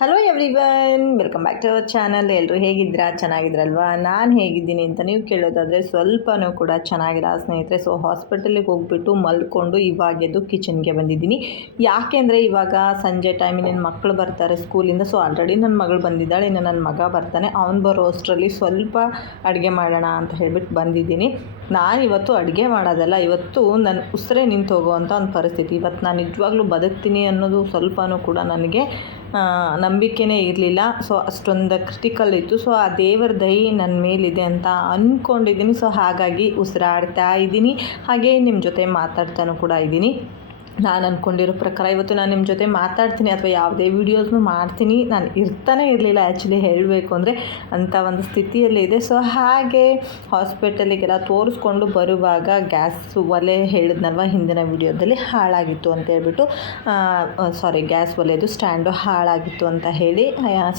Hello everyone welcome back to our channel ಎಲ್ಲರೂ ಹೇಗಿದ್ದೀರಾ? ಚೆನ್ನಾಗಿದ್ರಲ್ವಾ ನಾನು ಹೇಗಿದ್ದೀನಿ ಅಂತ ನೀವು ಕೇಳೋದಾದರೆ ಸ್ವಲ್ಪನೂ ಕೂಡ ಚೆನ್ನಾಗಿಲ್ಲ ಸ್ನೇಹಿತರೆ. ಸೊ ಹಾಸ್ಪಿಟಲಿಗೆ ಹೋಗ್ಬಿಟ್ಟು ಮಲ್ಕೊಂಡು ಇವಾಗ ಎದ್ದು ಕಿಚನ್ಗೆ ಬಂದಿದ್ದೀನಿ. ಯಾಕೆಂದರೆ ಇವಾಗ ಸಂಜೆ ಟೈಮಿಗೆ ನನ್ನ ಮಕ್ಕಳು ಬರ್ತಾರೆ ಸ್ಕೂಲಿಂದ ಸೊ ಆಲ್ರೆಡಿ ನನ್ನ ಮಗಳು ಬಂದಿದ್ದಾಳೆ. ಇನ್ನು ನನ್ನ ಮಗ ಬರ್ತಾನೆ. ಅವ್ನು ಬರೋ ಅಷ್ಟರಲ್ಲಿ ಸ್ವಲ್ಪ ಅಡುಗೆ ಮಾಡೋಣ ಅಂತ ಹೇಳಿಬಿಟ್ಟು ಬಂದಿದ್ದೀನಿ. ನಾನು ಇವತ್ತು ಅಡುಗೆ ಮಾಡೋದಲ್ಲ, ಇವತ್ತು ನನ್ನ ಉಸಿರೇ ನಿಂತು ಹೋಗುವಂಥ ಒಂದು ಪರಿಸ್ಥಿತಿ. ಇವತ್ತು ನಾನು ನಿಜವಾಗ್ಲೂ ಬದುಕ್ತೀನಿ ಅನ್ನೋದು ಸ್ವಲ್ಪನೂ ಕೂಡ ನನಗೆ ನಂಬಿಕೆನೇ ಇರಲಿಲ್ಲ. ಸೊ, ಅಷ್ಟೊಂದು ಕ್ರಿಟಿಕಲ್ ಇತ್ತು. ಸೊ, ಆ ದೇವರ ದಯೆ ನನ್ನ ಮೇಲಿದೆ ಅಂತ ಅಂದ್ಕೊಂಡಿದ್ದೀನಿ ಸೊ, ಹಾಗಾಗಿ ಉಸಿರಾಡ್ತಾ ಇದ್ದೀನಿ. ಹಾಗೆ ನಿಮ್ಮ ಜೊತೆ ಮಾತಾಡ್ತಾನೂ ಕೂಡ ಇದ್ದೀನಿ. ನಾನು ಅಂದ್ಕೊಂಡಿರೋ ಪ್ರಕಾರ ಇವತ್ತು ನಾನು ನಿಮ್ಮ ಜೊತೆ ಮಾತಾಡ್ತೀನಿ ಅಥವಾ ಯಾವುದೇ ವೀಡಿಯೋಸ್ನು ಮಾಡ್ತೀನಿ. ನಾನು ಇರ್ತಾನೆ ಇರಲಿಲ್ಲ ಆ್ಯಕ್ಚುಲಿ ಹೇಳಬೇಕು ಅಂದರೆ ಅಂಥ ಒಂದು ಸ್ಥಿತಿಯಲ್ಲಿ ಇದೆ. ಸೊ ಹಾಗೆ ಹಾಸ್ಪಿಟಲಿಗೆಲ್ಲ ತೋರಿಸ್ಕೊಂಡು ಬರುವಾಗ ಗ್ಯಾಸ್ ಒಲೆ ಹೇಳಿದ್ನಲ್ವ ಹಿಂದಿನ ವೀಡಿಯೋದಲ್ಲಿ ಹಾಳಾಗಿತ್ತು ಅಂತ ಹೇಳ್ಬಿಟ್ಟು ಸಾರಿ ಗ್ಯಾಸ್ ಒಲೆದು ಸ್ಟ್ಯಾಂಡು ಹಾಳಾಗಿತ್ತು ಅಂತ ಹೇಳಿ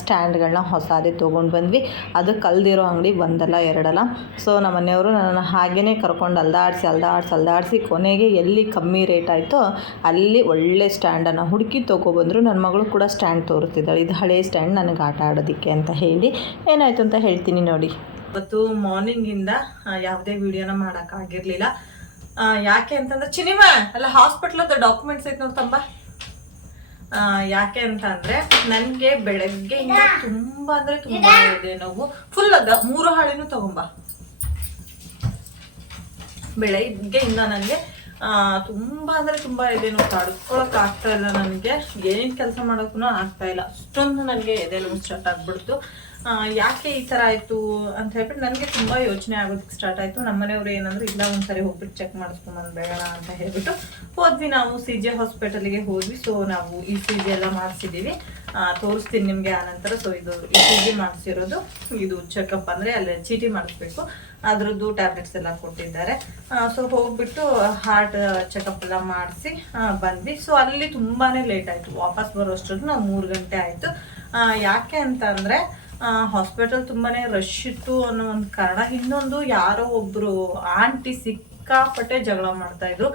ಸ್ಟ್ಯಾಂಡ್ಗಳನ್ನ ಹೊಸದೇ ತೊಗೊಂಡು ಬಂದ್ವಿ. ಅದು ಕಲ್ದಿರೋ ಅಂಗಡಿ ಒಂದಲ್ಲ, ಎರಡಲ್ಲ. ಸೊ ನಮ್ಮ ಮನೆಯವರು ನನ್ನನ್ನು ಹಾಗೇ ಕರ್ಕೊಂಡು ಅಲ್ದಾಡಿಸಿ ಅಲ್ದಾಡಿಸಿ ಅಲ್ದಾಡಿಸಿ ಕೊನೆಗೆ ಎಲ್ಲಿ ಕಮ್ಮಿ ರೇಟ್ ಆಯಿತೋ ಅಲ್ಲಿ ಒಳ್ಳೆ ಸ್ಟ್ಯಾಂಡನ್ನು ಹುಡುಕಿ ತೊಗೊಬಂದರು ನನ್ನ ಮಗಳು ಕೂಡ ಸ್ಟ್ಯಾಂಡ್ ತೋರಿಸ್ತಿದ್ದಾಳೆ. ಇದು ಹಳೆ ಸ್ಟ್ಯಾಂಡ್, ನನಗೆ ಆಟ ಆಡೋದಕ್ಕೆ ಅಂತ ಹೇಳಿ. ಏನಾಯಿತು ಅಂತ ಹೇಳ್ತೀನಿ ನೋಡಿ. ಇವತ್ತು ಮಾರ್ನಿಂಗಿಂದ ಯಾವುದೇ ವಿಡಿಯೋನ ಮಾಡೋಕ್ಕಾಗಿರಲಿಲ್ಲ ಯಾಕೆ ಅಂತಂದ್ರೆ ಚಿನಿಮ ಅಲ್ಲ ಹಾಸ್ಪಿಟ್ಲದ ಡಾಕ್ಯುಮೆಂಟ್ಸ್ ಐತೆ ನೋಡ್ತಂಬ ತಂಬಾ. ಯಾಕೆ ಅಂತ ಅಂದ್ರೆ, ನನಗೆ ಬೆಳಗ್ಗೆಯಿಂದ ತುಂಬಾ ಅಂದ್ರೆ ತುಂಬಾ ಇದೆ ನೋವು. ಫುಲ್ ಅದ ಮೂರು ಹಾಳಿನೂ ತಗೊಂಬ. ಬೆಳಗ್ಗೆಯಿಂದ ನನಗೆ ತುಂಬಾ ಅಂದ್ರೆ ತುಂಬಾ ಎದೆನೋವು ತಡ್ಕೊಳಕ್ ಆಗ್ತಾ ಇಲ್ಲ ನನಗೆ. ಏನೇನು ಕೆಲಸ ಮಾಡೋಕ್ಕೂ ಆಗ್ತಾ ಇಲ್ಲ. ಅಷ್ಟೊಂದು ನನಗೆ ಎದೆ ನೋವು ಸ್ಟಾರ್ಟ್ ಆಗ್ಬಿಡ್ತು. ಯಾಕೆ ಈ ಥರ ಆಯಿತು ಅಂತ ಹೇಳ್ಬಿಟ್ಟು ನನಗೆ ತುಂಬ ಯೋಚನೆ ಆಗೋದಕ್ಕೆ ಸ್ಟಾರ್ಟ್ ಆಯಿತು. ನಮ್ಮ ಮನೆಯವರು ಏನಂದ್ರೆ, ಇಲ್ಲ, ಒಂದ್ಸರಿ ಹೋಗ್ಬಿಟ್ಟು ಚೆಕ್ ಮಾಡಿಸ್ಕೊಂಬಂದು ಬೇಡ ಅಂತ ಹೇಳ್ಬಿಟ್ಟು ಹೋದ್ವಿ ನಾವು. ಸಿ ಜೆ ಹಾಸ್ಪಿಟಲ್ಗೆ ಹೋದ್ವಿ. ಸೊ ನಾವು ಈ ಸಿ ಜಿ ಎಲ್ಲ ಮಾಡಿಸಿದ್ದೀವಿ ತೋರಿಸ್ತೀನಿ ನಿಮಗೆ ಆನಂತರ ಸೊ ಇದು ಸಿ ಮಾಡಿಸಿರೋದು. ಇದು ಚೆಕಪ್ ಅಂದರೆ ಅಲ್ಲಿ ಚೀಟಿ ಮಾಡಿಸ್ಬೇಕು. ಅದ್ರದ್ದು ಟ್ಯಾಬ್ಲೆಟ್ಸ್ ಎಲ್ಲ ಕೊಟ್ಟಿದ್ದಾರೆ. ಸೊ ಹೋಗ್ಬಿಟ್ಟು ಹಾರ್ಟ್ ಚೆಕಪ್ ಎಲ್ಲ ಮಾಡಿಸಿ ಬಂದ್ವಿ. ಸೊ ಅಲ್ಲಿ ತುಂಬಾನೇ ಲೇಟ್ ಆಯಿತು. ವಾಪಸ್ ಬರೋ ಅಷ್ಟೊತ್ತು ನಾವು ಮೂರು ಗಂಟೆ ಆಯಿತು. ಯಾಕೆ ಅಂತ ಅಂದರೆ ಹಾಸ್ಪಿಟಲ್ ತುಂಬಾನೇ ರಶ್ ಇತ್ತು ಅನ್ನೋ ಒಂದು ಕಾರಣ. ಇನ್ನೊಂದು ಯಾರೋ ಒಬ್ರು ಆಂಟಿ ಸಿಕ್ಕಾಪಟ್ಟೆ ಜಗಳ ಮಾಡ್ತಾ ಇದ್ರು.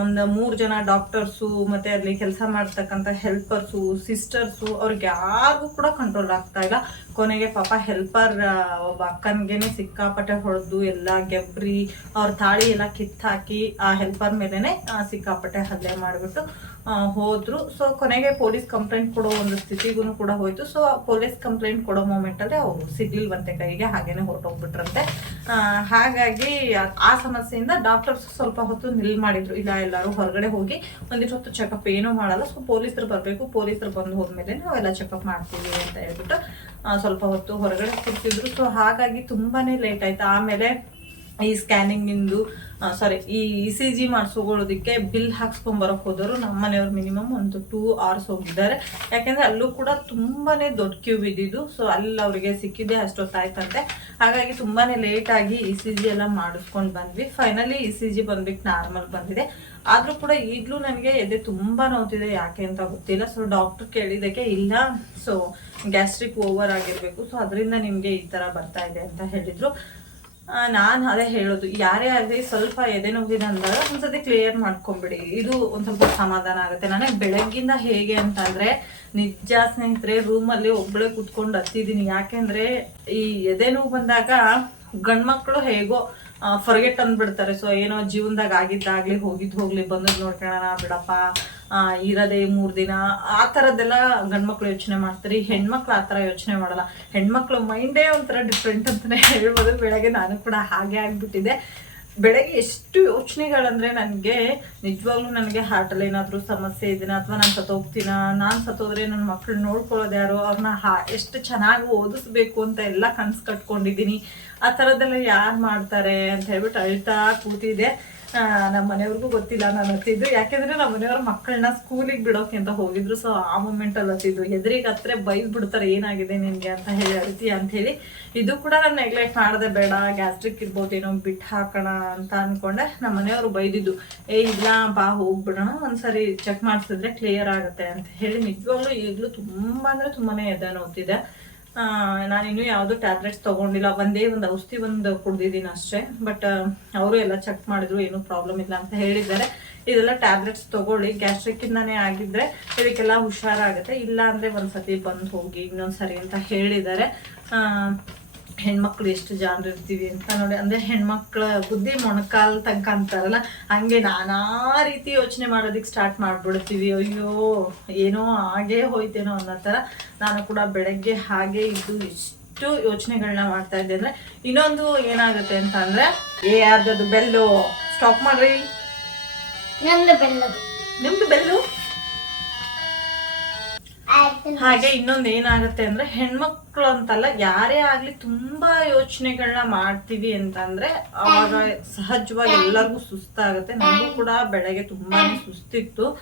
ಒಂದು ಮೂರು ಜನ ಡಾಕ್ಟರ್ಸು ಮತ್ತೆ ಅಲ್ಲಿ ಕೆಲಸ ಮಾಡ್ತಕ್ಕಂಥ ಹೆಲ್ಪರ್ಸು ಸಿಸ್ಟರ್ಸು ಅವ್ರಿಗೆ ಯಾರಿಗೂ ಕೂಡ ಕಂಟ್ರೋಲ್ ಆಗ್ತಾ ಇಲ್ಲ. ಕೊನೆಗೆ ಪಾಪ ಹೆಲ್ಪರ್ ಒಬ್ಬ ಅಕ್ಕನಿಗೆ ಸಿಕ್ಕಾಪಟ್ಟೆ ಹೊಡೆದು ಎಲ್ಲ ಗೆಬ್ರಿ, ಅವ್ರ ತಾಳಿ ಎಲ್ಲ ಕಿತ್ತಾಕಿ ಆ ಹೆಲ್ಪರ್ ಮೇಲೆನೆ ಸಿಕ್ಕಾಪಟ್ಟೆ ಹಲ್ಲೆ ಮಾಡಿಬಿಟ್ಟು ಹೋದ್ರು. ಸೊ ಕೊನೆಗೆ ಪೊಲೀಸ್ ಕಂಪ್ಲೇಂಟ್ ಕೊಡೋ ಒಂದು ಸ್ಥಿತಿಗೂ ಕೂಡ ಹೋಯ್ತು. ಸೊ ಪೊಲೀಸ್ ಕಂಪ್ಲೇಂಟ್ ಕೊಡೋ ಮೂಮೆಂಟಲ್ಲಿ ಅವರು ಸಿಗ್ಲಿಲ್ವಂತೆ ಕೈಗೆ, ಹಾಗೇನೆ ಹೊರಟೋಗ್ಬಿಟ್ರಂತೆ. ಹಾಗಾಗಿ ಆ- ಸಮಸ್ಯೆಯಿಂದ ಡಾಕ್ಟರ್ಸ್ ಸ್ವಲ್ಪ ಹೊತ್ತು ನಿಲ್ ಮಾಡಿದ್ರು. ಇಲ್ಲ, ಎಲ್ಲರೂ ಹೊರಗಡೆ ಹೋಗಿ ಒಂದಿಷ್ಟು ಹೊತ್ತು ಚೆಕಪ್ ಏನೂ ಮಾಡಲ್ಲ. ಸೊ ಪೊಲೀಸರು ಬರಬೇಕು. ಪೊಲೀಸರು ಬಂದು ಹೋದ್ಮೇಲೆ ನಾವೆಲ್ಲ ಚೆಕಪ್ ಮಾಡ್ತೀವಿ ಅಂತ ಹೇಳ್ಬಿಟ್ಟು ಸ್ವಲ್ಪ ಹೊತ್ತು ಹೊರಗಡೆ ಕೂರ್ತಿದ್ರು ಸೊ ಹಾಗಾಗಿ ತುಂಬಾನೇ ಲೇಟ್ ಆಯ್ತು. ಆಮೇಲೆ ಈ ಸ್ಕ್ಯಾನಿಂಗಿಂದು ಸಾರಿ ಈ ಇ ಸಿ ಜಿ ಮಾಡಿಸ್ಕೊಳ್ಳೋದಕ್ಕೆ ಬಿಲ್ ಹಾಕ್ಸ್ಕೊಂಡ್ ಬರಕ್ ಹೋದವರು ನಮ್ಮ ಮನೆಯವ್ರು ಮಿನಿಮಮ್ ಒಂದು ಟೂ ಅವರ್ಸ್ ಹೋಗಿದ್ದಾರೆ. ಯಾಕೆಂದ್ರೆ ಅಲ್ಲೂ ಕೂಡ ತುಂಬಾನೇ ದೊಡ್ಡ ಕ್ಯೂ ಬಿದ್ದಿದ್ದು ಸೊ ಅಲ್ಲಿ ಅವರಿಗೆ ಸಿಕ್ಕಿದ್ದೆ ಅಷ್ಟೊತ್ತಾಯ್ತಂತೆ. ಹಾಗಾಗಿ ತುಂಬಾನೇ ಲೇಟ್ ಆಗಿ ಇ ಸಿ ಜಿ ಎಲ್ಲ ಮಾಡಿಸ್ಕೊಂಡು ಬಂದ್ವಿ. ಫೈನಲಿ ಇ ಸಿ ಜಿ ಬಂದ್ಬಿಟ್ಟು ನಾರ್ಮಲ್ ಬಂದಿದೆ. ಆದ್ರೂ ಕೂಡ ಈಗಲೂ ನನಗೆ ಎದೆ ತುಂಬಾ ನೋವ್ತಿದೆ, ಯಾಕೆ ಅಂತ ಗೊತ್ತಿಲ್ಲ. ಸೊ ಡಾಕ್ಟರ್ ಕೇಳಿದಕ್ಕೆ ಇಲ್ಲ. ಸೊ ಗ್ಯಾಸ್ಟ್ರಿಕ್ ಓವರ್ ಆಗಿರಬೇಕು. ಸೊ ಅದರಿಂದ ನಿಮಗೆ ಈ ತರ ಬರ್ತಾ ಇದೆ ಅಂತ ಹೇಳಿದ್ರು. ನಾನು ಅದೇ ಹೇಳೋದು. ಯಾರೇ ಆಗಲಿ ಸ್ವಲ್ಪ ಎದೆ ನೋವಿದೆ ಅಂದಾಗ ಒಂದ್ಸತಿ ಕ್ಲಿಯರ್ ಮಾಡ್ಕೊಂಬಿಡಿ. ಇದು ಒಂದು ಸ್ವಲ್ಪ ಸಮಾಧಾನ ಆಗುತ್ತೆ. ನನಗೆ ಬೆಳಗ್ಗಿಂದ ಹೇಗೆ ಅಂತಂದರೆ ನಿಜ ಸ್ನೇಹಿತರೆ ರೂಮಲ್ಲಿ ಒಬ್ಬಳೇ ಕುತ್ಕೊಂಡು ಹತ್ತಿದ್ದೀನಿ ಯಾಕೆಂದ್ರೆ ಈ ಎದೆ ನೋವು ಬಂದಾಗ ಗಂಡ್ಮಕ್ಳು ಹೇಗೋ ಫರ್ಗೆಟ್ ಅಂದ್ಬಿಡ್ತಾರೆ. ಸೊ ಏನೋ ಜೀವನದಾಗ ಆಗಿದ್ದಾಗ್ಲಿ, ಹೋಗಿದ್ದು ಹೋಗ್ಲಿ, ಬಂದದ್ದು ನೋಡ್ಕೊಳ್ಳೋಣ, ಬಿಡಪ್ಪ. ಇರೋದೇ ಮೂರು ದಿನ ಆ ಥರದ್ದೆಲ್ಲ ಗಂಡ್ಮಕ್ಳು ಯೋಚನೆ ಮಾಡ್ತಾರೆ ಹೆಣ್ಮಕ್ಳು ಆ ಥರ ಯೋಚನೆ ಮಾಡಲ್ಲ. ಹೆಣ್ಮಕ್ಳು ಮೈಂಡೇ ಒಂಥರ ಡಿಫ್ರೆಂಟ್ ಅಂತಲೇ ಹೇಳ್ಬೋದು. ಬೆಳಗ್ಗೆ ನಾನು ಕೂಡ ಹಾಗೆ ಆಗ್ಬಿಟ್ಟಿದೆ. ಬೆಳಗ್ಗೆ ಎಷ್ಟು ಯೋಚನೆಗಳಂದ್ರೆ ನನಗೆ ನಿಜವಾಗ್ಲೂ ನನಗೆ ಹಾರ್ಟಲ್ಲಿ ಏನಾದರೂ ಸಮಸ್ಯೆ ಇದೆಯಾ ಅಥವಾ ನಾನು ಸತ್ತೋಗ್ತೀನ ನಾನು ಸತ್ತೋದ್ರೆ ನನ್ನ ಮಕ್ಕಳು ನೋಡ್ಕೊಳ್ಳೋದು ಯಾರು? ಅವ್ರನ್ನ ಹಾ ಎಷ್ಟು ಚೆನ್ನಾಗಿ ಓದಿಸ್ಬೇಕು ಅಂತ ಎಲ್ಲ ಕನ್ಸು ಕಟ್ಕೊಂಡಿದ್ದೀನಿ. ಆ ಥರದ್ದೆಲ್ಲ ಯಾರು ಮಾಡ್ತಾರೆ ಅಂತ ಹೇಳ್ಬಿಟ್ಟು ಅಳ್ತಾ ಕೂತಿದ್ದೆ. ಆ, ನಮ್ಮ ಮನೆಯವ್ರಿಗೂ ಗೊತ್ತಿಲ್ಲ ನಾನು ಹತ್ತಿದ್ದು. ಯಾಕೆಂದ್ರೆ ನಮ್ಮ ಮನೆಯವ್ರ ಮಕ್ಕಳನ್ನ ಸ್ಕೂಲಿಗೆ ಬಿಡೋಕೆ ಅಂತ ಹೋಗಿದ್ರು. ಸೊ ಆ ಮೂಮೆಂಟ್ ಅಲ್ಲಿ ಹತ್ತಿದ್ದು. ಎದುರಿಗೆ ಹತ್ರ ಬೈದ್ ಬಿಡ್ತಾರೆ. ಏನಾಗಿದೆ ನಿನ್ಗೆ ಅಂತ ಹೇಳಿ ಅಳ್ತಿ ಅಂತ ಹೇಳಿ. ಇದು ಕೂಡ ನಾನು ನೆಗ್ಲೆಕ್ಟ್ ಮಾಡದೆ. ಬೇಡ ಗ್ಯಾಸ್ಟ್ರಿಕ್ ಇರ್ಬೋದೇನೋ ಬಿಟ್ಟು ಹಾಕೋಣ ಅಂತ ಅನ್ಕೊಂಡೆ. ನಮ್ಮ ಮನೆಯವರು ಬೈದಿದ್ದು. ಏ, ಇಲ್ಲ, ಬಾ, ಹೋಗ್ಬಿಡೋಣ. ಒಂದ್ಸರಿ ಚೆಕ್ ಮಾಡಿಸಿದ್ರೆ ಕ್ಲಿಯರ್ ಆಗುತ್ತೆ ಅಂತ ಹೇಳಿ ನಿಜವಾಗ್ಲೂ ಈಗಲೂ ತುಂಬಾ ಅಂದ್ರೆ ತುಂಬಾನೇ ಎದೆ ನೋವ್ತಿದೆ. ನಾನು ಇನ್ನೂ ಯಾವುದು ಟ್ಯಾಬ್ಲೆಟ್ಸ್ ತಗೊಂಡಿಲ್ಲ. ಒಂದೇ ಒಂದು ಔಷಧಿ ಒಂದು ಕುಡ್ದಿದ್ದೀನಿ ಅಷ್ಟೇ. ಬಟ್ ಅವರು ಎಲ್ಲ ಚೆಕ್ ಮಾಡಿದ್ರು, ಏನೂ ಪ್ರಾಬ್ಲಮ್ ಇಲ್ಲ ಅಂತ ಹೇಳಿದ್ದಾರೆ. ಇದೆಲ್ಲ ಟ್ಯಾಬ್ಲೆಟ್ಸ್ ತಗೊಳ್ಳಿ. ಗ್ಯಾಸ್ಟ್ರಿಕ್ಕಿಂದಾನೇ ಆಗಿದ್ರೆ ಇದಕ್ಕೆಲ್ಲ ಹುಷಾರಾಗುತ್ತೆ. ಇಲ್ಲ ಅಂದರೆ ಒಂದ್ಸತಿ ಬಂದು ಹೋಗಿ ಇನ್ನೊಂದ್ಸರಿ ಅಂತ ಹೇಳಿದ್ದಾರೆ. ಹೆಣ್ಮಕ್ಳು ಎಷ್ಟು ಜಾಣರು ಇರ್ತೀವಿ ಅಂತ ನೋಡಿ ಅಂದ್ರೆ ಹೆಣ್ಮಕ್ಳ ಬುದ್ಧಿ ಮೊಣಕಾಲ್ ತನಕ ಅಂತಾರಲ್ಲ ಹಂಗೆ ನಾನಾ ರೀತಿ ಯೋಚನೆ ಮಾಡೋದಕ್ಕೆ ಸ್ಟಾರ್ಟ್ ಮಾಡ್ಬಿಡ್ತೀವಿ. ಅಯ್ಯೋ ಏನೋ ಹಾಗೇ ಹೋಯ್ತೇನೋ ಅನ್ನೋ ಥರ ನಾನು ಕೂಡ ಬೆಳಗ್ಗೆ ಹಾಗೆ ಇದ್ದು ಇಷ್ಟು ಯೋಚನೆಗಳನ್ನ ಮಾಡ್ತಾ ಇದ್ದೆ. ಅಂದ್ರೆ ಇನ್ನೊಂದು ಏನಾಗುತ್ತೆ ಅಂತ ಅಂದ್ರೆ ಏ ಯಾರ್ದದು ಬೆಲ್ಲು ಸ್ಟಾಪ್ ಮಾಡ್ರಿ. ನಂದು ಬೆಲ್ಲದು ನಿಮ್ದು ಬೆಲ್ಲು? ಹಾಗೆ ಇನ್ನೊಂದು ಏನಾಗುತ್ತೆ ಅಂದ್ರೆ ಹೆಣ್ಮಕ್ಳು ಅಂತಲ್ಲ ಯಾರೇ ಆಗ್ಲಿ ತುಂಬಾ ಯೋಚನೆಗಳನ್ನ ಮಾಡ್ತೀವಿ ಅಂತಂದ್ರೆ ಅವಾಗ ಸಹಜವಾಗಿ ಎಲ್ಲರಿಗೂ ಸುಸ್ತಾಗುತ್ತೆ. ನನಗೂ ಕೂಡ ಬೆಳಗ್ಗೆ ತುಂಬಾನೇ ಸುಸ್ತಿತ್ತು.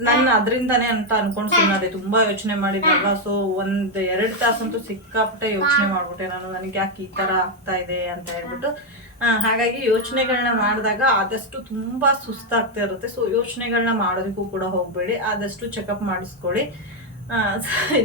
ನನ್ನ ಅದರಿಂದಾನೇ ಅಂತ ಅನ್ಕೊಂಡು ಸುಮ್ಮನೆ ತುಂಬಾ ಯೋಚನೆ ಮಾಡಿದ್ನಲ್ವಾ? ಸೊ ಒಂದ್ ಎರಡ್ ತಾಸಂತೂ ಸಿಕ್ಕಾಪಟ್ಟೆ ಯೋಚನೆ ಮಾಡ್ಬಿಟ್ಟೆ ನಾನು. ನನಗೆ ಯಾಕೆ ಈ ತರ ಆಗ್ತಾ ಇದೆ ಅಂತ ಹೇಳ್ಬಿಟ್ಟು. ಹಾಗಾಗಿ ಯೋಚನೆಗಳನ್ನ ಮಾಡಿದಾಗ ಆದಷ್ಟು ತುಂಬಾ ಸುಸ್ತಾಗ್ತಾ ಇರುತ್ತೆ. ಸೊ ಯೋಚನೆಗಳನ್ನ ಮಾಡೋದಕ್ಕೂ ಕೂಡ ಹೋಗ್ಬೇಡಿ. ಆದಷ್ಟು ಚೆಕಪ್ ಮಾಡಿಸ್ಕೊಳ್ಳಿ.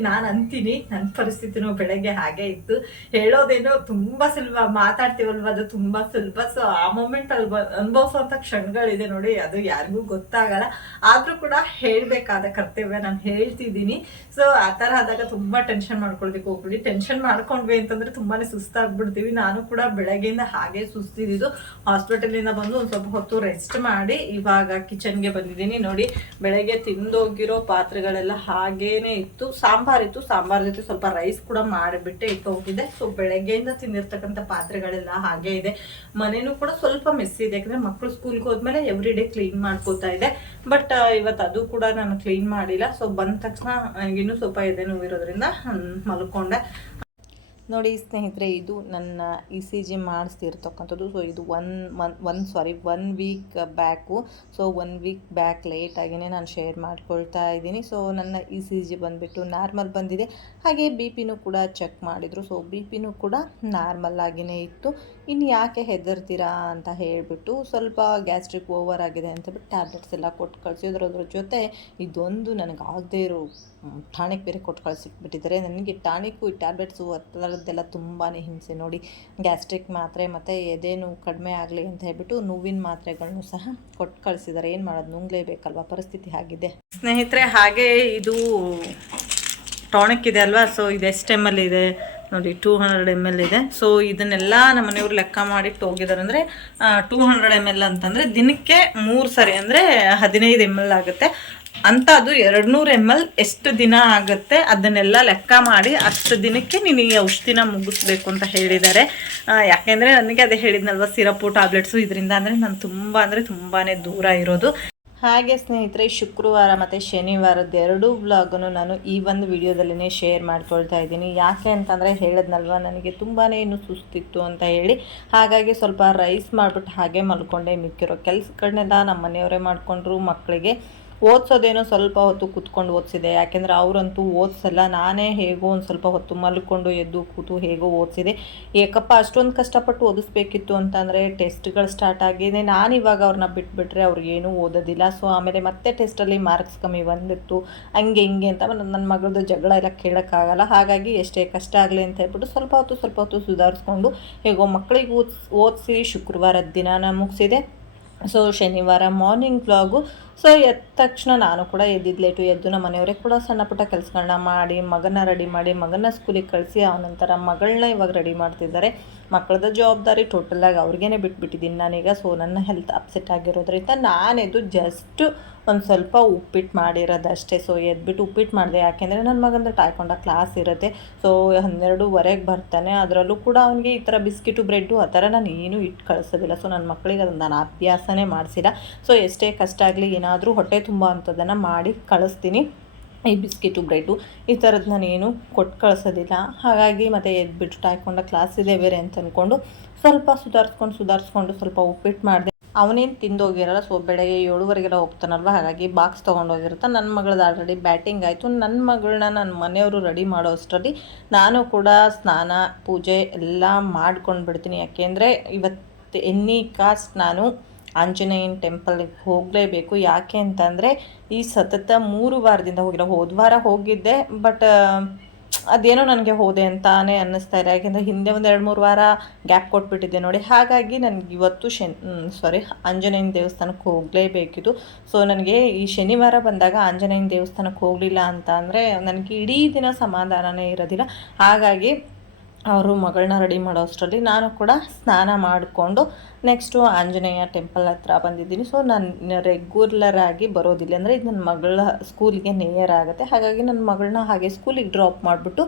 ನಾನು ಅಂತೀನಿ ನನ್ನ ಪರಿಸ್ಥಿತಿನೂ ಬೆಳಗ್ಗೆ ಹಾಗೆ ಇತ್ತು. ಹೇಳೋದೇನೋ ತುಂಬ ಸುಲಭ, ಮಾತಾಡ್ತೀವಲ್ವ? ಅದು ತುಂಬ ಸುಲಭ. ಸೊ ಆ ಮೂಮೆಂಟ್ ಅಲ್ಲಿ ಅನುಭವಿಸುವಂತ ಕ್ಷಣಗಳಿದೆ ನೋಡಿ, ಅದು ಯಾರಿಗೂ ಗೊತ್ತಾಗಲ್ಲ. ಆದ್ರೂ ಕೂಡ ಹೇಳ್ಬೇಕಾದ ಕರ್ತವ್ಯ ನಾನು ಹೇಳ್ತಿದ್ದೀನಿ. ಸೊ ಆ ಥರ ಆದಾಗ ತುಂಬಾ ಟೆನ್ಷನ್ ಮಾಡ್ಕೊಳ್ಬೇಕು. ಹೋಗ್ಬಿಡಿ. ಟೆನ್ಷನ್ ಮಾಡ್ಕೊಂಡ್ವಿ ಅಂತಂದ್ರೆ ತುಂಬಾನೇ ಸುಸ್ತಾಗ್ಬಿಡ್ತೀವಿ. ನಾನು ಕೂಡ ಬೆಳಗ್ಗೆಯಿಂದ ಹಾಗೆ ಸುಸ್ತಿದ್ದು ಹಾಸ್ಪಿಟಲಿಂದ ಬಂದು ಒಂದು ಸ್ವಲ್ಪ ಹೊತ್ತು ರೆಸ್ಟ್ ಮಾಡಿ ಇವಾಗ ಕಿಚನ್ಗೆ ಬಂದಿದ್ದೀನಿ. ನೋಡಿ, ಬೆಳಗ್ಗೆ ತಿಂದೋಗಿರೋ ಪಾತ್ರೆಗಳೆಲ್ಲ ಹಾಗೇನೆ ಇತ್ತು, ಸಾಂಬಾರ್ ಇತ್ತು, ಸಾಂಬಾರ್ ಜೊತೆ ಸ್ವಲ್ಪ ರೈಸ್ ಕೂಡ ಮಾಡಿಬಿಟ್ಟೆ ಇಟ್ಟು ಹೋಗಿದ್ದೆ ಸೊ ಬೆಳಗ್ಗೆಯಿಂದ ತಿಂದಿರ್ತಕ್ಕಂಥ ಪಾತ್ರೆಗಳೆಲ್ಲ ಹಾಗೆ ಇದೆ. ಮನೇನು ಕೂಡ ಸ್ವಲ್ಪ ಮೆಸ್ ಇದೆ, ಯಾಕಂದ್ರೆ ಮಕ್ಕಳು ಸ್ಕೂಲ್ಗೆ ಹೋದ್ಮೇಲೆ ಎವ್ರಿ ಡೇ ಕ್ಲೀನ್ ಮಾಡ್ಕೋತಾ ಇದೆ ಬಟ್ ಇವತ್ತು ಅದು ಕೂಡ ನಾನು ಕ್ಲೀನ್ ಮಾಡಿಲ್ಲ. ಸೊ ಬಂದ ತಕ್ಷಣ ಇನ್ನೂ ಸ್ವಲ್ಪ ಎದೆ ನೋವಿರೋದ್ರಿಂದ ಮಲ್ಕೊಂಡೆ. ನೋಡಿ ಸ್ನೇಹಿತರೆ, ಇದು ನನ್ನ ಇ ಸಿ ಜಿ ಮಾಡಿಸ್ತಿರ್ತಕ್ಕಂಥದ್ದು. ಸೊ ಇದು one Mann one sorry one week back so one week back ಲೇಟಾಗಿಯೇ ನಾನು ಶೇರ್ ಮಾಡ್ಕೊಳ್ತಾ ಇದ್ದೀನಿ. ಸೊ ನನ್ನ ಇ ಸಿ ಜಿ ಬಂದುಬಿಟ್ಟು ನಾರ್ಮಲ್ ಬಂದಿದೆ. ಹಾಗೆ ಬಿ ಪಿನೂ ಕೂಡ ಚೆಕ್ ಮಾಡಿದರು. ಸೊ ಬಿ ಪಿನೂ ಕೂಡ ನಾರ್ಮಲ್ ಆಗಿಯೇ ಇತ್ತು. ಇನ್ನು ಯಾಕೆ ಹೆದರ್ತೀರಾ ಅಂತ ಹೇಳಿಬಿಟ್ಟು ಸ್ವಲ್ಪ ಗ್ಯಾಸ್ಟ್ರಿಕ್ ಓವರ್ ಆಗಿದೆ ಅಂತ ಬಿಟ್ಟು ಟ್ಯಾಬ್ಲೆಟ್ಸ್ ಎಲ್ಲ ಕೊಟ್ಟು ಕಳಿಸಿದ್ರು ಅದ್ರ ಜೊತೆ ಇದೊಂದು ನನಗೆ ಆಗದೇ ಇರೋ ಟಾನಿಕ್ ಬೇರೆ ಕೊಟ್ಟು ಕಳಿಸಿಟ್ಬಿಟ್ಟಿದ್ದಾರೆ. ನನಗೆ ಟಾನಿಕ್ಕು ಈ ಟ್ಯಾಬ್ಲೆಟ್ಸು ಅದರದ್ದೆಲ್ಲ ತುಂಬಾ ಹಿಂಸೆ ನೋಡಿ, ಗ್ಯಾಸ್ಟ್ರಿಕ್ ಮಾತ್ರೆ ಮತ್ತು ಎದೇನು ಕಡಿಮೆ ಆಗಲಿ ಅಂತ ಹೇಳ್ಬಿಟ್ಟು ನೋವಿನ ಮಾತ್ರೆಗಳನ್ನು ಸಹ ಕೊಟ್ಟು ಕಳಿಸಿದ್ದಾರೆ. ಏನು ಮಾಡೋದು ನುಂಗ್ಲೇಬೇಕಲ್ವ ಪರಿಸ್ಥಿತಿ ಆಗಿದೆ ಸ್ನೇಹಿತರೆ, ಹಾಗೆ ಇದು ಟಾನಿಕ್ ಇದೆ ಅಲ್ವಾ? ಸೊ ಇದು ಎಷ್ಟು ಟೈಮಲ್ಲಿ ಇದೆ? ನೋಡಿ ಟೂ ಹಂಡ್ರೆಡ್ ಎಂ ಎಲ್ ಇದೆ. ಸೊ ಇದನ್ನೆಲ್ಲ ನಮ್ಮ ಮನೆಯವ್ರು ಲೆಕ್ಕ ಮಾಡಿಟ್ಟು ಹೋಗಿದ್ದಾರೆ ಅಂದರೆ ಟೂ ಹಂಡ್ರೆಡ್ ಎಂ ಎಲ್ ಅಂತಂದರೆ ದಿನಕ್ಕೆ ಮೂರು ಸರಿ ಅಂದರೆ ಹದಿನೈದು ಎಂ ಎಲ್ ಆಗುತ್ತೆ. ಅಂತ ಅದು ಎರಡು ನೂರು ಎಂ ಎಲ್ ಎಷ್ಟು ದಿನ ಆಗುತ್ತೆ ಅದನ್ನೆಲ್ಲ ಲೆಕ್ಕ ಮಾಡಿ ಅಷ್ಟು ದಿನಕ್ಕೆ ನೀನು ಈ ಔಷಧಿನ ಮುಗಿಸ್ಬೇಕು ಅಂತ ಹೇಳಿದ್ದಾರೆ. ಯಾಕೆಂದರೆ ನನಗೆ ಅದೇ ಹೇಳಿದ್ನಲ್ವ, ಸಿರಪು, ಟ್ಯಾಬ್ಲೆಟ್ಸು ಇದರಿಂದ ಅಂದರೆ ನಾನು ತುಂಬ ಅಂದರೆ ತುಂಬಾ ದೂರ ಇರೋದು. ಹಾಗೆ ಸ್ನೇಹಿತರೆ, ಶುಕ್ರವಾರ ಮತ್ತು ಶನಿವಾರದ ಎರಡೂ ವ್ಲಾಗನ್ನು ನಾನು ಈ ಒಂದು ವಿಡಿಯೋದಲ್ಲಿನೇ ಶೇರ್ ಮಾಡ್ಕೊಳ್ತಾ ಇದ್ದೀನಿ. ಯಾಕೆ ಅಂತಂದರೆ ಹೇಳಿದ್ನಲ್ವ, ನನಗೆ ತುಂಬಾ ಇನ್ನು ಸುಸ್ತಿತ್ತು ಅಂತ ಹೇಳಿ. ಹಾಗಾಗಿ ಸ್ವಲ್ಪ ರೈಸ್ ಮಾಡಿಬಿಟ್ಟು ಹಾಗೆ ಮಲ್ಕೊಂಡೆ, ಮಿಕ್ಕಿರೋ ಕೆಲಸಗಳನ್ನೆಲ್ಲ ನಮ್ಮ ಮನೆಯವರೇ ಮಾಡಿಕೊಂಡ್ರು ಮಕ್ಕಳಿಗೆ. ಓದಿಸೋದೇನೋ ಸ್ವಲ್ಪ ಹೊತ್ತು ಕೂತ್ಕೊಂಡು ಓದಿಸಿದೆ. ಯಾಕೆಂದರೆ ಅವರಂತೂ ಓದಿಸಲ್ಲ. ನಾನೇ ಹೇಗೋ ಒಂದು ಸ್ವಲ್ಪ ಹೊತ್ತು ಮಲ್ಕೊಂಡು ಎದ್ದು ಕೂತು ಹೇಗೋ ಓದಿಸಿದೆ. ಏಕಪ್ಪ, ಅಷ್ಟೊಂದು ಕಷ್ಟಪಟ್ಟು ಓದಿಸ್ಬೇಕಿತ್ತು ಅಂತಂದರೆ ಟೆಸ್ಟ್ಗಳು ಸ್ಟಾರ್ಟ್ ಆಗಿದೆ ನಾನು ಇವಾಗ ಅವ್ರನ್ನ ಬಿಟ್ಬಿಟ್ರೆ ಅವ್ರಿಗೇನೂ ಓದೋದಿಲ್ಲ. ಸೊ, ಆಮೇಲೆ ಮತ್ತೆ ಟೆಸ್ಟಲ್ಲಿ ಮಾರ್ಕ್ಸ್ ಕಮ್ಮಿ ಬಂದಿತ್ತು. ಹಂಗೆ ಹಿಂಗೆ ಅಂತ ನನ್ನ ಮಗಳದ್ದು ಜಗಳ ಎಲ್ಲ ಕೇಳೋಕ್ಕಾಗಲ್ಲ. ಹಾಗಾಗಿ ಎಷ್ಟೇ ಕಷ್ಟ ಆಗಲಿ ಅಂತ ಹೇಳ್ಬಿಟ್ಟು ಸ್ವಲ್ಪ ಹೊತ್ತು ಸ್ವಲ್ಪ ಹೊತ್ತು ಸುಧಾರಿಸ್ಕೊಂಡು ಹೇಗೋ ಮಕ್ಕಳಿಗೆ ಓದ್ಸಿ, ಓದಿಸಿ ಶುಕ್ರವಾರದ ದಿನ ಮುಗಿಸಿದೆ. ಸೊ, ಶನಿವಾರ ಮಾರ್ನಿಂಗ್ ವ್ಲಾಗು. ಸೊ ಎದ್ದ ತಕ್ಷಣ ನಾನು ಕೂಡ ಎದ್ದಿದ್ದು ಲೇಟು ಎದ್ದು ನಮ್ಮ ಮನೆಯವರೇ ಕೂಡ ಸಣ್ಣ ಪುಟ್ಟ ಕೆಲಸಗಳನ್ನ ಮಾಡಿ ಮಗನ ರೆಡಿ ಮಾಡಿ ಮಗನ ಸ್ಕೂಲಿಗೆ ಕಳಿಸಿ ಅವನಂತರ ಮಗಳನ್ನ ಇವಾಗ ರೆಡಿ ಮಾಡ್ತಿದ್ದಾರೆ. ಮಕ್ಕಳದ ಜವಾಬ್ದಾರಿ ಟೋಟಲಾಗಿ ಅವ್ರಿಗೇನೆ ಬಿಟ್ಬಿಟ್ಟಿದ್ದೀನಿ ನಾನೀಗ. ಸೊ ನನ್ನ ಹೆಲ್ತ್ ಅಪ್ಸೆಟ್ ಆಗಿರೋದ್ರಿಂದ ನಾನೆದ್ದು ಜಸ್ಟ್ ಒಂದು ಸ್ವಲ್ಪ ಉಪ್ಪಿಟ್ಟು ಮಾಡಿರೋದಷ್ಟೇ. ಸೊ ಎದ್ಬಿಟ್ಟು ಉಪ್ಪಿಟ್ಟು ಮಾಡಿದೆ. ಯಾಕೆಂದರೆ ನನ್ನ ಮಗನ ತಾಯ್ಕೊಂಡ ಕ್ಲಾಸ್ ಇರುತ್ತೆ. ಸೊ ಹನ್ನೆರಡುವರೆಗೆ ಬರ್ತಾನೆ. ಅದರಲ್ಲೂ ಕೂಡ ಅವನಿಗೆ ಈ ಥರ ಬಿಸ್ಕಿಟು, ಬ್ರೆಡ್ಡು ಆ ಥರ ನಾನು ಏನೂ ಇಟ್ಟು ಕಳಿಸೋದಿಲ್ಲ. ಸೊ ನನ್ನ ಮಕ್ಕಳಿಗೆ ಅದನ್ನು ನಾನು ಅಭ್ಯಾಸನೇ ಮಾಡಿಸಿಲ್ಲ. ಸೊ ಎಷ್ಟೇ ಕಷ್ಟ ಆಗಲಿ ಏನಾದರೂ ಹೊಟ್ಟೆ ತುಂಬ ಅಂಥದ್ದನ್ನು ಮಾಡಿ ಕಳಿಸ್ತೀನಿ. ಈ ಬಿಸ್ಕಿಟು, ಬ್ರೆಡ್ಡು ಈ ಥರದ್ದು ನಾನೇನು ಕೊಟ್ಟು ಕಳಿಸೋದಿಲ್ಲ. ಹಾಗಾಗಿ ಮತ್ತೆ ಎದ್ಬಿಟ್ಟು ಹಾಕೊಂಡ ಕ್ಲಾಸ್ ಇದೆ ಬೇರೆ ಅಂತ ಅಂದ್ಕೊಂಡು ಸ್ವಲ್ಪ ಸುಧಾರಿಸ್ಕೊಂಡು ಸುಧಾರಿಸ್ಕೊಂಡು ಸ್ವಲ್ಪ ಉಪ್ಪಿಟ್ಟು ಮಾಡಿದೆ. ಅವನೇನು ತಿಂದೋಗಿರಲ್ಲ, ಸೊ ಬೆಳಗ್ಗೆ ಏಳುವರೆಗೆಲ್ಲ ಹೋಗ್ತಾನಲ್ವ? ಹಾಗಾಗಿ ಬಾಕ್ಸ್ ತೊಗೊಂಡೋಗಿರುತ್ತೆ. ನನ್ನ ಮಗಳದ್ದು ಆಲ್ರೆಡಿ ಬ್ಯಾಟಿಂಗ್ ಆಯಿತು. ನನ್ನ ಮಗಳನ್ನ ನನ್ನ ಮನೆಯವರು ರೆಡಿ ಮಾಡೋ ಅಷ್ಟರಲ್ಲಿ ನಾನು ಕೂಡ ಸ್ನಾನ, ಪೂಜೆ ಎಲ್ಲ ಮಾಡ್ಕೊಂಡು ಬಿಡ್ತೀನಿ ಯಾಕೆಂದರೆ ಇವತ್ತು ಎನ್ನಿ ಕಾಸ್ಟ್ ನಾನು ಆಂಜನೇಯನ ಟೆಂಪಲ್ಗೆ ಹೋಗಲೇಬೇಕು. ಯಾಕೆ ಅಂತಂದರೆ, ಈ ಸತತ ಮೂರು ವಾರದಿಂದ ಹೋಗಿಲ್ಲ. ಹೋದ ವಾರ ಹೋಗಿದ್ದೆ, ಬಟ್ ಅದೇನೋ ನನಗೆ ಹೋದೆ ಅಂತಾನೆ ಅನ್ನಿಸ್ತಾ ಇದೆ. ಯಾಕೆಂದರೆ ಹಿಂದೆ ಒಂದು ಎರಡು ಮೂರು ವಾರ ಗ್ಯಾಪ್ ಕೊಟ್ಬಿಟ್ಟಿದ್ದೆ ನೋಡಿ. ಹಾಗಾಗಿ ನನಗೆ ಇವತ್ತು ಶನ್ ಸಾರಿ ಆಂಜನೇಯನ ದೇವಸ್ಥಾನಕ್ಕೆ ಹೋಗಲೇಬೇಕಿತ್ತು ಸೊ ನನಗೆ ಈ ಶನಿವಾರ ಬಂದಾಗ ಆಂಜನೇಯನ ದೇವಸ್ಥಾನಕ್ಕೆ ಹೋಗಲಿಲ್ಲ ಅಂತ ಅಂದರೆ, ನನಗೆ ಇಡೀ ದಿನ ಸಮಾಧಾನನೇ ಇರೋದಿಲ್ಲ. ಹಾಗಾಗಿ ಅವರು ಮಗಳನ್ನ ರೆಡಿ ಮಾಡೋ ಅಷ್ಟರಲ್ಲಿ ನಾನು ಕೂಡ ಸ್ನಾನ ಮಾಡಿಕೊಂಡು ನೆಕ್ಸ್ಟು ಆಂಜನೇಯ ಟೆಂಪಲ್ ಹತ್ರ ಬಂದಿದ್ದೀನಿ. ಸೊ ನಾನು ರೆಗ್ಯುಲರ್ ಆಗಿ ಬರೋದಿಲ್ಲ. ಅಂದರೆ ಇದು ನನ್ನ ಮಗಳ ಸ್ಕೂಲಿಗೆ ನೇಯರ್ ಆಗುತ್ತೆ. ಹಾಗಾಗಿ ನನ್ನ ಮಗಳನ್ನ ಹಾಗೆ ಸ್ಕೂಲಿಗೆ ಡ್ರಾಪ್ ಮಾಡಿಬಿಟ್ಟು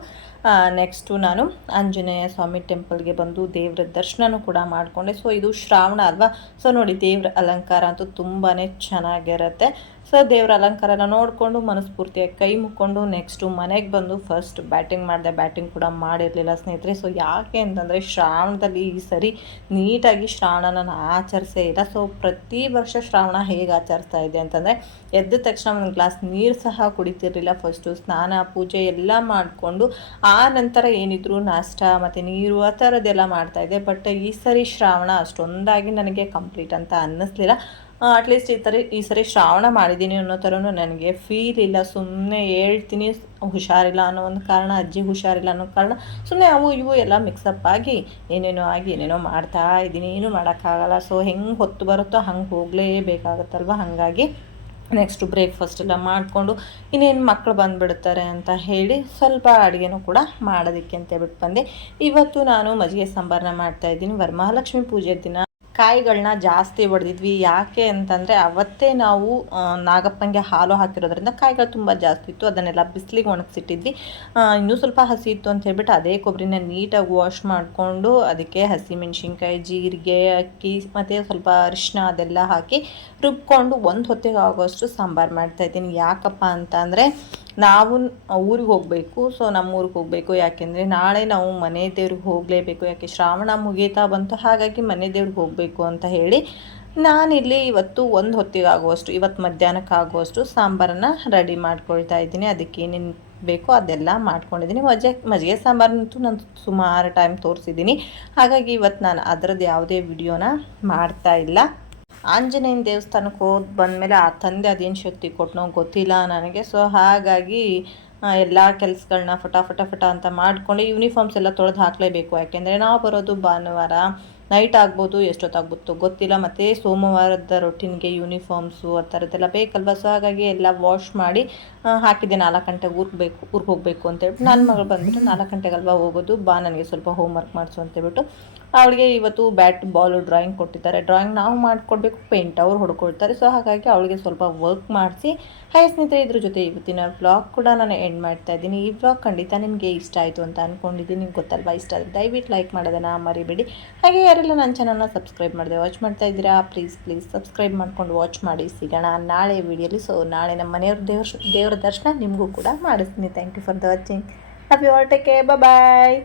ನೆಕ್ಸ್ಟು ನಾನು ಆಂಜನೇಯ ಸ್ವಾಮಿ ಟೆಂಪಲ್ಗೆ ಬಂದು ದೇವ್ರ ದರ್ಶನನೂ ಕೂಡ ಮಾಡಿಕೊಂಡೆ. ಸೊ ಇದು ಶ್ರಾವಣ ಅಲ್ವಾ? ಸೊ ನೋಡಿ ದೇವ್ರ ಅಲಂಕಾರ ಅಂತೂ ತುಂಬಾ ಚೆನ್ನಾಗಿರುತ್ತೆ. ಸೊ ದೇವ್ರ ಅಲಂಕಾರನ ನೋಡಿಕೊಂಡು ಮನಸ್ಫೂರ್ತಿಯಾಗಿ ಕೈ ಮುಕ್ಕೊಂಡು ನೆಕ್ಸ್ಟು ಮನೆಗೆ ಬಂದು ಫಸ್ಟ್ ಬ್ಯಾಟಿಂಗ್ ಮಾಡಿದೆ ಬ್ಯಾಟಿಂಗ್ ಕೂಡ ಮಾಡಿರಲಿಲ್ಲ ಸ್ನೇಹಿತರೆ. ಸೊ ಯಾಕೆ ಅಂತಂದರೆ ಶ್ರಾವಣದಲ್ಲಿ ಈ ಸರಿ ನೀಟಾಗಿ ಶ್ರಾವಣ ನಾನು ಆಚರಿಸೇ ಇಲ್ಲ. ಸೊ ಪ್ರತಿ ವರ್ಷ ಶ್ರಾವಣ ಹೇಗೆ ಆಚರಿಸ್ತಾ ಇದೆ ಅಂತಂದರೆ ಎದ್ದ ತಕ್ಷಣ ಒಂದು ಗ್ಲಾಸ್ ನೀರು ಸಹ ಕುಡಿತಿರಲಿಲ್ಲ. ಫಸ್ಟು ಸ್ನಾನ, ಪೂಜೆ ಎಲ್ಲ ಮಾಡಿಕೊಂಡು ಆ ನಂತರ ಏನಿದ್ರು ನಾಷ್ಟ ಮತ್ತು ನೀರು ಆ ಥರದ್ದೆಲ್ಲ ಮಾಡ್ತಾಯಿದ್ದೆ ಬಟ್ ಈ ಸರಿ ಶ್ರಾವಣ ಅಷ್ಟೊಂದಾಗಿ ನನಗೆ ಕಂಪ್ಲೀಟ್ ಅಂತ ಅನ್ನಿಸ್ಲಿಲ್ಲ. ಅಟ್ಲೀಸ್ಟ್ ಈ ಥರ ಈ ಸರಿ ಶ್ರಾವಣ ಮಾಡಿದ್ದೀನಿ ಅನ್ನೋ ಥರನೂ ನನಗೆ ಫೀಲ್ ಇಲ್ಲ. ಸುಮ್ಮನೆ ಹೇಳ್ತೀನಿ, ಹುಷಾರಿಲ್ಲ ಅನ್ನೋ ಒಂದು ಕಾರಣ, ಅಜ್ಜಿ ಹುಷಾರಿಲ್ಲ ಅನ್ನೋ ಕಾರಣ ಸುಮ್ಮನೆ ಅವು ಇವು ಎಲ್ಲ ಮಿಕ್ಸಪ್ ಆಗಿ ಏನೇನೋ ಆಗಿ ಏನೇನೋ ಮಾಡ್ತಾ ಇದ್ದೀನಿ. ಏನೂ ಮಾಡೋಕ್ಕಾಗಲ್ಲ. ಸೊ ಹೆಂಗೆ ಹೊತ್ತು ಬರುತ್ತೋ ಹಂಗೆ ಹೋಗಲೇಬೇಕಾಗತ್ತಲ್ವ? ಹಾಗಾಗಿ ನೆಕ್ಸ್ಟು ಬ್ರೇಕ್ಫಾಸ್ಟ್ ಎಲ್ಲ ಮಾಡಿಕೊಂಡು ಇನ್ನೇನು ಮಕ್ಕಳು ಬಂದುಬಿಡ್ತಾರೆ ಅಂತ ಹೇಳಿ ಸ್ವಲ್ಪ ಅಡುಗೆನೂ ಕೂಡ ಮಾಡೋದಕ್ಕೆ ಅಂತ ಹೇಳ್ಬಿಟ್ಟು ಬಂದೆ. ಇವತ್ತು ನಾನು ಮಜ್ಜಿಗೆ ಸಾಂಬಾರನ್ನ ಮಾಡ್ತಾಯಿದ್ದೀನಿ ವರಮಹಾಲಕ್ಷ್ಮಿ ಪೂಜೆ ದಿನ. ಕಾಯಿಗಳನ್ನ ಜಾಸ್ತಿ ಹೊಡೆದಿದ್ವಿ. ಯಾಕೆ ಅಂತಂದರೆ ಅವತ್ತೇ ನಾವು ನಾಗಪ್ಪನಿಗೆ ಹಾಲು ಹಾಕಿರೋದ್ರಿಂದ ಕಾಯಿಗಳು ತುಂಬ ಜಾಸ್ತಿ ಇತ್ತು. ಅದನ್ನೆಲ್ಲ ಬಿಸಿಲಿಗೆ ಒಣಗಿಸಿಟ್ಟಿದ್ವಿ. ಇನ್ನೂ ಸ್ವಲ್ಪ ಹಸಿ ಇತ್ತು ಅಂತ ಹೇಳ್ಬಿಟ್ಟು ಅದೇ ಕೊಬ್ಬರಿನ ನೀಟಾಗಿ ವಾಶ್ ಮಾಡಿಕೊಂಡು ಅದಕ್ಕೆ ಹಸಿಮೆಣ್ಸಿನ್ಕಾಯಿ, ಜೀರಿಗೆ, ಅಕ್ಕಿ, ಮತ್ತು ಸ್ವಲ್ಪ ಅರಿಶಿನ ಅದೆಲ್ಲ ಹಾಕಿ ರುಬ್ಕೊಂಡು ಒಂದು ಹೊತ್ತಿಗೆ ಆಗೋಷ್ಟು ಸಾಂಬಾರು ಮಾಡ್ತಾಯಿದ್ದೀನಿ ಯಾಕಪ್ಪ ಅಂತ ಅಂದರೆ ನಾವು ಊರಿಗೆ ಹೋಗಬೇಕು, ಸೊ ನಮ್ಮ ಊರಿಗೆ ಹೋಗಬೇಕು. ಯಾಕೆಂದರೆ ನಾಳೆ ನಾವು ಮನೆ ದೇವ್ರಿಗೆ ಹೋಗಲೇಬೇಕು. ಯಾಕೆ ಶ್ರಾವಣ ಮುಗೀತಾ ಬಂತು, ಹಾಗಾಗಿ ಮನೆ ದೇವ್ರಿಗೆ ಹೋಗಬೇಕು ಅಂತ ಹೇಳಿ ನಾನಿಲ್ಲಿ ಇವತ್ತು ಒಂದು ಹೊತ್ತಿಗೆ ಆಗುವಷ್ಟು ಇವತ್ತು ಮಧ್ಯಾಹ್ನಕ್ಕೆ ಆಗುವಷ್ಟು ಸಾಂಬಾರನ್ನು ರೆಡಿ ಮಾಡ್ಕೊಳ್ತಾ ಇದ್ದೀನಿ. ಅದಕ್ಕೆ ಏನೇನು ಬೇಕೋ ಅದೆಲ್ಲ ಮಾಡ್ಕೊಂಡಿದ್ದೀನಿ. ಮಜ್ಜೆ, ಮಜ್ಜಿಗೆ ಸಾಂಬಾರಂತೂ ನಾನು ಸುಮಾರು ಟೈಮ್ ತೋರಿಸಿದ್ದೀನಿ. ಹಾಗಾಗಿ ಇವತ್ತು ನಾನು ಅದರದ್ದು ಯಾವುದೇ ವಿಡಿಯೋನ ಮಾಡ್ತಾ ಇಲ್ಲ. ಆಂಜನೇಯನ ದೇವಸ್ಥಾನಕ್ಕೆ ಹೋಗಿ ಬಂದಮೇಲೆ ಆ ತಂದೆ ಅದೇನು ಶಕ್ತಿ ಕೊಟ್ಟನೋ ಗೊತ್ತಿಲ್ಲ ನನಗೆ. ಸೊ ಹಾಗಾಗಿ ಎಲ್ಲ ಕೆಲಸಗಳನ್ನ ಫಟ ಫಟ ಫಟ ಅಂತ ಮಾಡ್ಕೊಂಡು ಯೂನಿಫಾರ್ಮ್ಸ್ ಎಲ್ಲ ತೊಳೆದು ಹಾಕಲೇಬೇಕು. ಯಾಕೆಂದರೆ ನಾವು ಬರೋದು ಭಾನುವಾರ. ನೈಟ್ ಆಗ್ಬೋದು ಎಷ್ಟೊತ್ತಾಗ್ಬೋದು ಗೊತ್ತಿಲ್ಲ. ಮತ್ತು ಸೋಮವಾರದ ರೊಟೀನ್ಗೆ ಯೂನಿಫಾರ್ಮ್ಸು ಆ ಥರದ್ದೆಲ್ಲ ಬೇಕಲ್ವ? ಸೊ ಹಾಗಾಗಿ ಎಲ್ಲ ವಾಶ್ ಮಾಡಿ ಹಾಕಿದ್ದೆ. ನಾಲ್ಕು ಗಂಟೆಗೆ ಊರ್ಬೇಕು ಬೇಕು ಊರಿಗೆ ಹೋಗಬೇಕು ಅಂತೇಳ್ಬಿಟ್ಟು ನನ್ನ ಮಗಳು ಬಂದ್ಬಿಟ್ಟು ನಾಲ್ಕು ಗಂಟೆಗಲ್ವಾ ಹೋಗೋದು? ಬಾ, ನನಗೆ ಸ್ವಲ್ಪ ಹೋಮ್ ವರ್ಕ್ ಮಾಡಿಸು ಅಂತೇಳ್ಬಿಟ್ಟು ಅವಳಿಗೆ ಇವತ್ತು ಬ್ಯಾಟ್ ಬಾಲು ಡ್ರಾಯಿಂಗ್ ಕೊಟ್ಟಿದ್ದಾರೆ. ಡ್ರಾಯಿಂಗ್ ನಾವು ಮಾಡಿಕೊಡ್ಬೇಕು ಪೇಂಟ್ ಅವ್ರು ಹೊಡ್ಕೊಳ್ತಾರೆ. ಸೊ ಹಾಗಾಗಿ ಅವಳಿಗೆ ಸ್ವಲ್ಪ ವರ್ಕ್ ಮಾಡಿಸಿ. ಹಾಯ್ ಸ್ನೇಹಿತರೆ, ಇದ್ರ ಜೊತೆ ಇವತ್ತಿನ ವ್ಲಾಗ್ ಕೂಡ ನಾನು ಎಂಡ್ ಮಾಡ್ತಾ ಇದ್ದೀನಿ. ಈ ವ್ಲಾಗ್ ಖಂಡಿತ ನಿಮಗೆ ಇಷ್ಟ ಆಯಿತು ಅಂತ ಅಂದ್ಕೊಂಡಿದ್ದೀನಿ ನಿಮ್ಗೆ ಗೊತ್ತಲ್ವಾ? ಇಷ್ಟ ಆದರೆ ದಯವಿಟ್ಟು ಲೈಕ್ ಮಾಡೋದನ್ನು ಮರಿಬೇಡಿ. ಹಾಗೆ ಯಾರೆಲ್ಲ ನನ್ನ ಚಾನಲ್ನ ಸಬ್ಸ್ಕ್ರೈಬ್ ಮಾಡಿದೆ ವಾಚ್ ಮಾಡ್ತಾ ಇದ್ದೀರಾ ಪ್ಲೀಸ್ ಪ್ಲೀಸ್ ಸಬ್ಸ್ಕ್ರೈಬ್ ಮಾಡ್ಕೊಂಡು ವಾಚ್ ಮಾಡಿ ಸಿಗೋಣ. ನಾಳೆ ವೀಡಿಯೋಲಿ ಸೊ ನಾಳೆ ನಮ್ಮ ಮನೆಯವ್ರ ದೇವ್ರ ದೇವ್ರ ದರ್ಶನ ನಿಮಗೂ ಕೂಡ ಮಾಡಿಸ್ತೀನಿ. Thank you for the watching happy all take bye